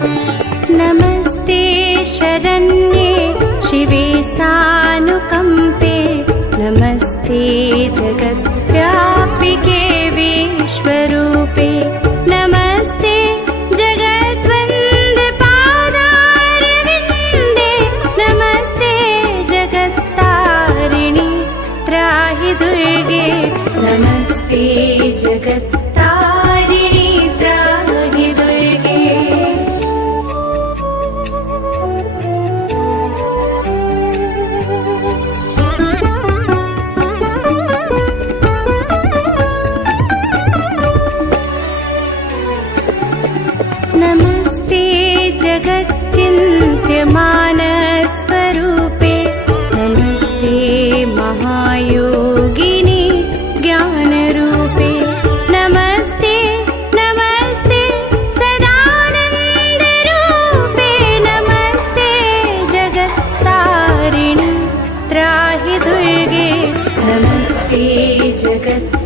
नमस्ते शरण्ये शिवे सानुकम्पे नमस्ते जगद्व्यापिके विश्वरूपे नमस्ते जगद्वन्द्यपादारविन्दे नमस्ते जगत्तारिणि त्राहि दुर्गे नमस्ते जगत्तारिणि त्राहि दुर्गे नमस्ते जगच्चिन्त्यमानस्वरूपे नमस्ते महायोगिनि ज्ञानरूपे नमस्ते नमस्ते सदानन्दरूपे नमस्ते जगत्तारिणि त्राहि दुर्गे नमस्ते जगत्